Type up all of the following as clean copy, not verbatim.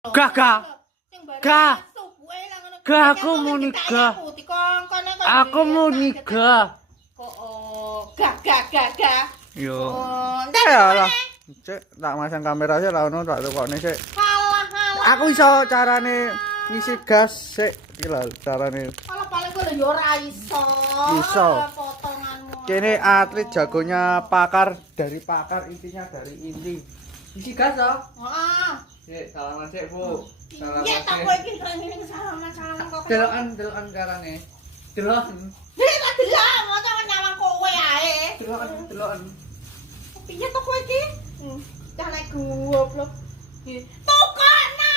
Gak, aku mau nikah. Aku mau nikah. Gak. Yo. Ndak Ya lah. Cek, tak masang kamera sih lah ono tak tukokne sik. halah. Aku iso carane ngisi gas sik iki lho carane. Kalau paling gue yo ora iso. Iso. Potonganmu. Kene atlet jagonya pakar dari pakar intinya dari inti. Isi gas toh? Heeh. Sik, salaman sik, Bu. Salaman. Iya, tak kowe iki training salaman kok. Delokan carane. Delokan. Hei, tak delok, mau nyawang kowe ae. Delokan. Piye to kowe iki? Cah nek goblok. Tukokna,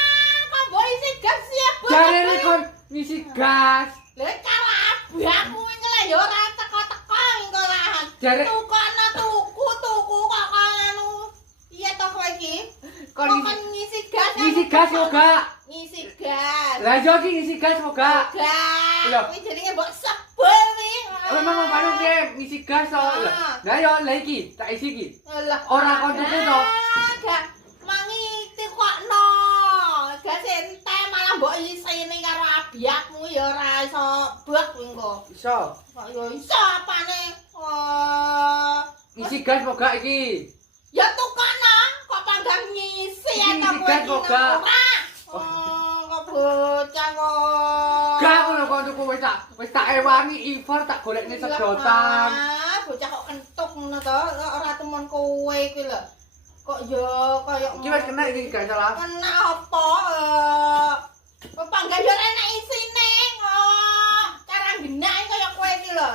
kok mbok isi gas ya, Bu. Jarene kon ngisi gas. Lah cara abahmu iki lho ya ora teko-teko engko lahan. Jare- Tukokna tuku kok anu. Iya to kowe iki? Kon Kok ngisi gas. ngisi gas yo gak? Ngisi gas. Lah yo iki ngisi gas kok gak? Gak. Lho. Kuwi jenenge mbok sebel kuwi. Memang mau panu ke ngisi gas to. Lah yo lah iki tak isi iki. Lah Ora kon tuku to. Gak mangi tikokno. Gas entek malah mbok isine karo abiyakmu ya ora iso bek kuwi engko. Iso. Kok ya iso apane? Oh. Ngisi gas kok gak iki? Ya tukokno kok panggang ngisi Iki ta ngisi kowe gas iki kok gak? ora. Kok bocah kok. Gak ngono kon tuku wis tak ewangi Ivor tak golekne sedotan. Bocah kok kentuk ngono to, ora temen kowe iki lho. Kok ya kaya Iki wis kena iki gak salah. kena apa? Kok panggang yo enak isine kok. Cara genak kaya kowe iki lho.